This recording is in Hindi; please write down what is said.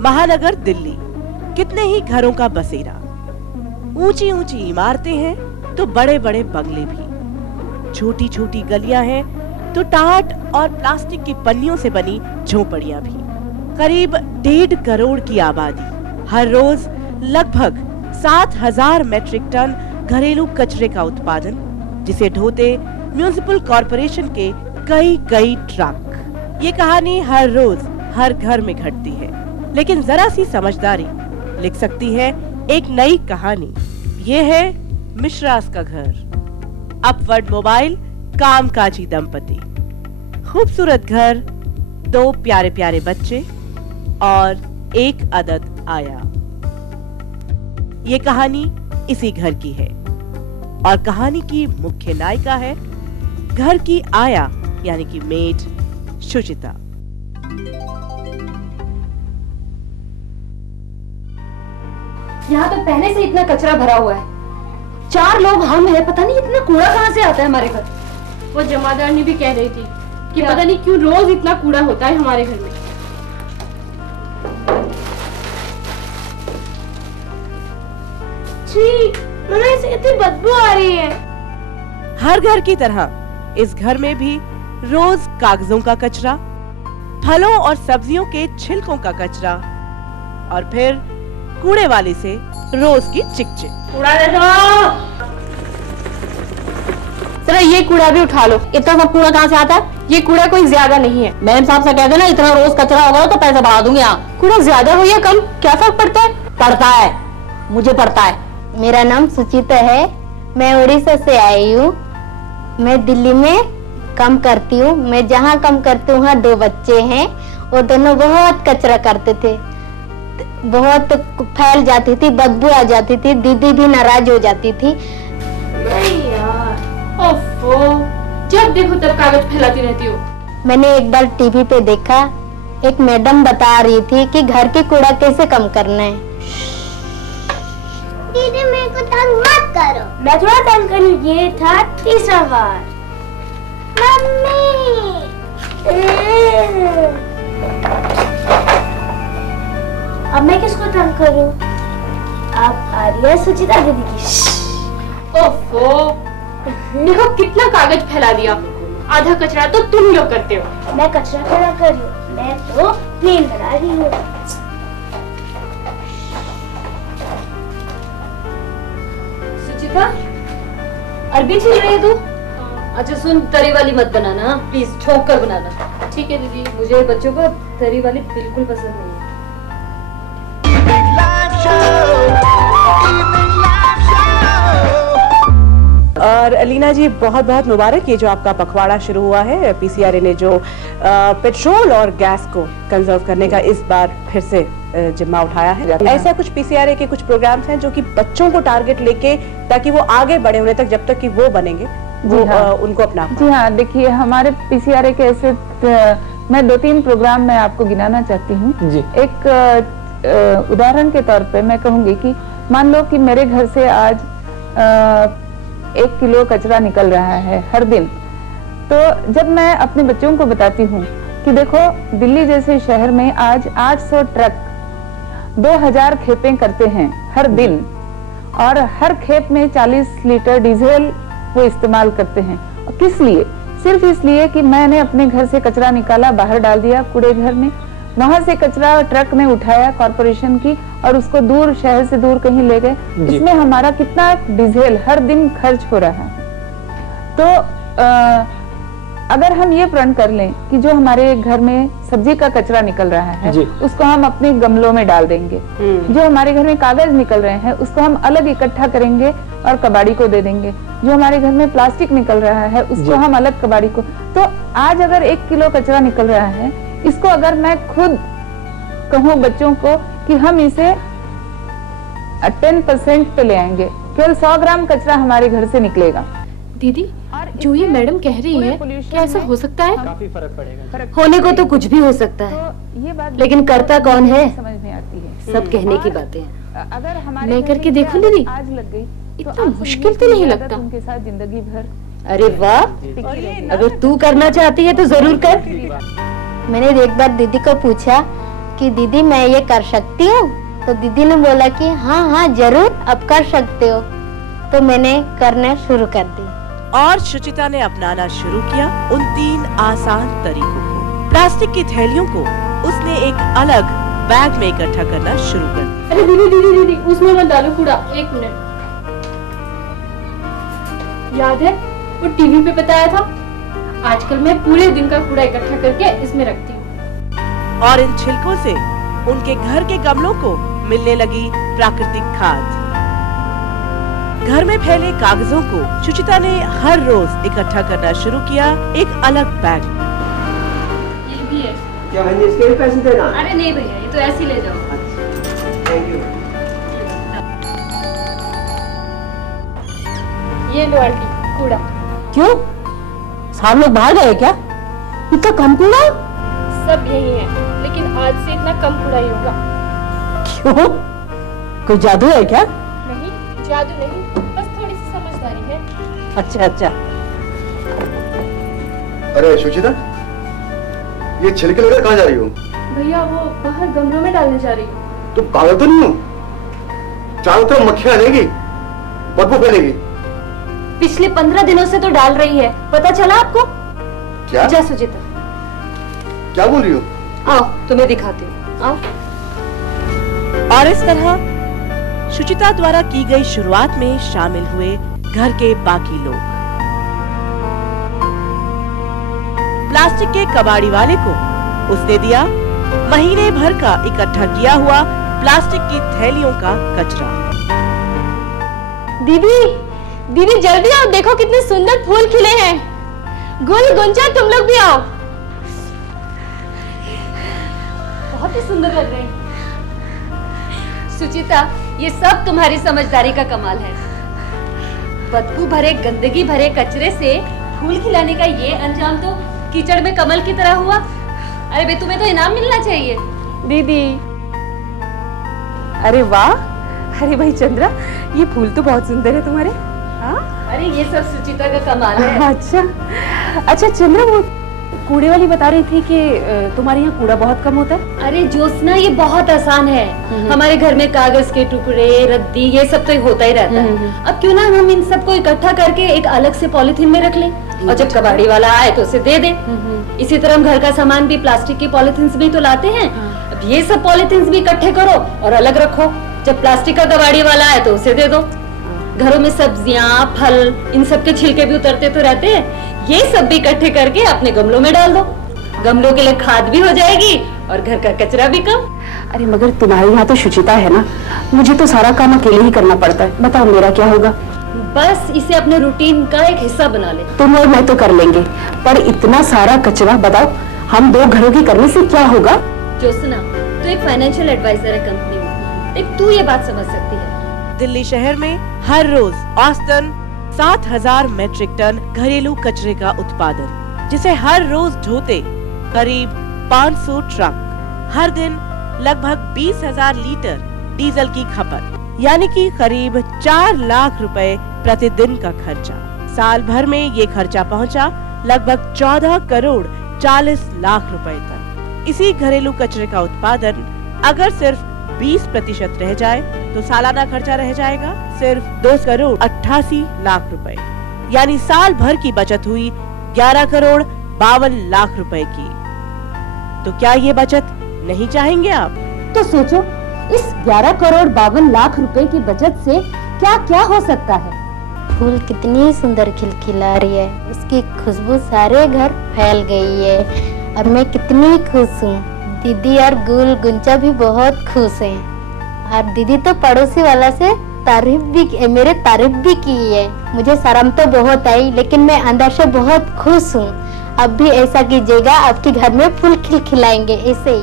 महानगर दिल्ली, कितने ही घरों का बसेरा। ऊंची ऊंची इमारतें हैं तो बड़े बड़े बंगले भी। छोटी छोटी गलियां हैं तो टाट और प्लास्टिक की पन्नियों से बनी झोपड़ियां भी। करीब 1.5 करोड़ की आबादी। हर रोज लगभग 7,000 मैट्रिक टन घरेलू कचरे का उत्पादन, जिसे ढोते म्युनिसिपल कॉरपोरेशन के कई ट्रक। ये कहानी हर रोज हर घर में घटती है, लेकिन जरा सी समझदारी लिख सकती है एक नई कहानी। ये है मिश्रास का घर। अपवर्ड मोबाइल, कामकाजी दंपति, खूबसूरत घर, 2 प्यारे प्यारे बच्चे और एक अदद आया। ये कहानी इसी घर की है और कहानी की मुख्य नायिका है घर की आया, यानी कि मेड शुचिता। यहाँ तो पहले से इतना कचरा भरा हुआ है। 4 लोग हम हैं, पता नहीं इतना कूड़ा कहाँ से आता है हमारे घर। वो जमादारनी भी कह रही थी कि पता नहीं क्यों रोज इतना कूड़ा होता है हमारे घर में। मम्मी, इसे इतनी बदबू आ रही है। हर घर की तरह इस घर में भी रोज कागजों का कचरा, फलों और सब्जियों के छिलकों का कचरा और फिर कूड़े वाले से रोज की चिकचिक। कूड़ा दे दो। जरा ये कूड़ा भी उठा लो। इतना सब कूड़ा कहाँ से आता है? ये कूड़ा कोई ज्यादा नहीं है। मैम साहब से कह देना इतना रोज कचरा होगा तो पैसा बढ़ा दूंगी। यहाँ कूड़ा ज्यादा हो या कम क्या फर्क पड़ता है? पड़ता है, मुझे पड़ता है। मेरा नाम सुचिता है, मैं उड़ीसा से आई हूँ। मैं दिल्ली में काम करती हूँ। मैं जहाँ काम करती हूँ वहाँ 2 बच्चे हैं। वो दोनों बहुत कचरा करते थे, बहुत फैल जाती थी, बदबू आ जाती थी, दीदी भी नाराज हो जाती थी। नहीं यार, ओफो, जब देखो तब कागज फैलाती रहती हो। मैंने एक बार टीवी पे देखा, एक मैडम बता रही थी कि घर के कूड़ा कैसे कम करना है। दीदी मेरे को तंग मत करो। मैं थोड़ा तंग करूँ, ये था तीसरा बार। मम्मी, अब मैं किसको तंग करूं? आप आ रही है सुचिता दीदी की। ओफो, देखो कितना कागज फैला दिया। आधा कचरा तो तुम लोग करते हो। मैं कचरा खड़ा कर रही हूँ, मैं तो नींद बना रही हूँ। सुचिता, अरबी छील रही है तू? अच्छा सुन, तरी वाली मत बनाना प्लीज, छोंक कर बनाना। ठीक है दीदी। मुझे बच्चों को तरी वाली बिल्कुल पसंद नहीं है। और अलीना जी, बहुत बहुत मुबारक, ये जो आपका पखवाड़ा शुरू हुआ है। पीसीआरए ने जो पेट्रोल और गैस को कंजर्व करने का इस बार फिर से जिम्मा उठाया है। ऐसा कुछ पीसीआरए के कुछ प्रोग्राम्स हैं जो कि बच्चों को टारगेट लेके, ताकि वो आगे बढ़े होने तक, जब तक कि वो बनेंगे वो उनको अपना। जी हाँ, देखिए हमारे पीसीआरए के ऐसे मैं 2-3 प्रोग्राम मैं आपको गिनाना चाहती हूँ। एक उदाहरण के तौर पे मैं कहूँगी कि मान लो कि मेरे घर से आज 1 किलो कचरा निकल रहा है हर दिन। तो जब मैं अपने बच्चों को बताती हूँ कि देखो दिल्ली जैसे शहर में आज 800 ट्रक 2000 खेपें करते हैं हर दिन, और हर खेप में 40 लीटर डीजल वो इस्तेमाल करते हैं। और किस लिए? सिर्फ इसलिए कि मैंने अपने घर से कचरा निकाला, बाहर डाल दिया कूड़े घर में, वहां से कचरा ट्रक में उठाया कॉर्पोरेशन की और उसको दूर, शहर से दूर कहीं ले गए। इसमें हमारा कितना डीजल हर दिन खर्च हो रहा है। तो अगर हम ये प्रण कर लें कि जो हमारे घर में सब्जी का कचरा निकल रहा है उसको हम अपने गमलों में डाल देंगे, जो हमारे घर में कागज निकल रहे हैं उसको हम अलग इकट्ठा करेंगे और कबाड़ी को दे देंगे, जो हमारे घर में प्लास्टिक निकल रहा है उसको हम अलग कबाड़ी को। तो आज अगर 1 किलो कचरा निकल रहा है, इसको अगर मैं खुद कहूँ बच्चों को कि हम इसे 10% पे ले आएंगे, केवल 100 ग्राम कचरा हमारे घर से निकलेगा। दीदी, जो ये मैडम कह रही है, क्या ऐसा हो सकता है? काफी फर्क पड़ेगा। होने को तो कुछ भी हो सकता है, ये बात लेकिन करता कौन है समझ में आती है। सब कहने की बातें हैं। अगर हमारे मैं करके देखूं दीदी, आज लग गई इतना मुश्किल तो नहीं लगता उनके साथ जिंदगी भर। अरे वाह, अगर तू करना चाहती है तो जरूर कर। मैंने एक बार दीदी को पूछा कि दीदी मैं ये कर सकती हूँ। तो दीदी ने बोला कि हाँ हाँ जरूर अब कर सकते हो। तो मैंने करना शुरू कर दी और शुचिता ने अपनाना शुरू किया उन 3 आसान तरीकों को। प्लास्टिक की थैलियों को उसने एक अलग बैग में इकट्ठा करना शुरू कर दिया। अरे दीदी दीदी दीदी, उसमें मत डालो कूड़ा, 1 मिनट। याद है वो टीवी पे बताया था? आजकल मैं पूरे दिन का कूड़ा इकट्ठा करके इसमें रखती हूँ। और इन छिलकों से उनके घर के गमलों को मिलने लगी प्राकृतिक खाद। घर में फैले कागजों को शुचिता ने हर रोज इकट्ठा करना शुरू किया एक अलग बैग। ये भी है। क्या बहन इसके भी पैसे देना? अरे नहीं भैया, ये तो ऐसे ही ले जाओ। Thank you. ये लो आंटी कूड़ा। क्यों? सारे लोग बाहर गए क्या? इतना कम कूड़ा? सब यही है, लेकिन आज से इतना कम कूड़ा ही होगा। क्यों? कोई जादू है क्या? नहीं, जादू नहीं, बस थोड़ी सी समझदारी है। अच्छा अच्छा। अरे शुचिता, ये छिलके लेकर कहाँ जा रही हो? भैया वो बाहर गमलों में डालने जा रही हूँ। तुम पागल तो नहीं हो? चारों तरफ मक्खियाँ आनेगी, बदबू फैलेगी। पिछले 15 दिनों से तो डाल रही है, पता चला आपको? क्या? जा सुचिता, क्या बोल रही हो? आओ तुम्हें दिखाती हूँ, आओ। और इस तरह शुचिता द्वारा की गई शुरुआत में शामिल हुए घर के बाकी लोग। प्लास्टिक के कबाड़ी वाले को उसने दिया महीने भर का इकट्ठा किया हुआ प्लास्टिक की थैलियों का कचरा। दीदी दीदी जल्दी आओ, देखो कितने सुंदर फूल खिले हैं। गुल गुंजा तुम लोग भी आओ, बहुत ही सुंदर लग रहे हैं। सुचिता, ये सब तुम्हारी समझदारी का कमाल है। बदबू भरे गंदगी भरे कचरे से फूल खिलाने का ये अंजाम तो कीचड़ में कमल की तरह हुआ। अरे बे, तुम्हें तो इनाम मिलना चाहिए। दीदी, अरे वाह, अरे भाई चंद्रा, ये फूल तो बहुत सुंदर है तुम्हारे। हाँ, अरे ये सब सुचिता का कमाल है। अच्छा अच्छा चंद्रा, वो कूड़े वाली बता रही थी कि तुम्हारे यहाँ कूड़ा बहुत कम होता है। अरे ज्योत्सना, ये बहुत आसान है। हमारे घर में कागज के टुकड़े, रद्दी, ये सब तो होता ही रहता है। अब क्यों ना हम इन सबको इकट्ठा करके एक अलग से पॉलिथीन में रख लें, और जब कबाड़ी वाला आए तो उसे दे दे। इसी तरह हम घर का सामान भी प्लास्टिक की पॉलिथीन्स भी तो लाते हैं। अब ये सब पॉलिथीन्स भी इकट्ठे करो और अलग रखो। जब प्लास्टिक का कबाड़ी वाला आए तो उसे दे दो। घरों में सब्जियां, फल, इन सब के छिलके भी उतरते तो रहते हैं। ये सब भी इकट्ठे करके अपने गमलों में डाल दो। गमलों के लिए खाद भी हो जाएगी और घर का कचरा भी कम। अरे मगर तुम्हारे यहाँ तो शुचिता है ना, मुझे तो सारा काम अकेले ही करना पड़ता है। बताओ मेरा क्या होगा? बस इसे अपने रूटीन का एक हिस्सा बना ले। तुम और मैं तो कर लेंगे, पर इतना सारा कचरा, बताओ हम 2 घरों की करने से क्या होगा? ज्योत्सना, तू एक फाइनेंशियल एडवाइजर है कंपनी में, देख तू ये बात समझ सकती है। दिल्ली शहर में हर रोज औसतन 7000 मीट्रिक टन घरेलू कचरे का उत्पादन, जिसे हर रोज ढोते करीब 500 ट्रक। हर दिन लगभग 20,000 लीटर डीजल की खपत, यानी कि करीब 4 लाख रुपए प्रतिदिन का खर्चा। साल भर में ये खर्चा पहुंचा लगभग 14 करोड़ 40 लाख रुपए तक। इसी घरेलू कचरे का उत्पादन अगर सिर्फ 20% रह जाए तो सालाना खर्चा रह जाएगा सिर्फ 2 करोड़ 88 लाख रुपए, यानी साल भर की बचत हुई 11 करोड़ 52 लाख रुपए की। तो क्या ये बचत नहीं चाहेंगे आप? तो सोचो, इस 11 करोड़ 52 लाख रुपए की बचत से क्या क्या हो सकता है। फूल कितनी सुंदर खिलखिला रही है, उसकी खुशबू सारे घर फैल गई है। अब मैं कितनी खुश हूँ। दीदी और गुल गुंचा भी बहुत खुश हैं। और दीदी तो पड़ोसी वाला से मेरे तारीफ भी की है। मुझे शर्म तो बहुत आई, लेकिन मैं अंदर से बहुत खुश हूँ। अब भी ऐसा कीजिएगा, आपके घर में फूल खिलखिलाएंगे ऐसे ही।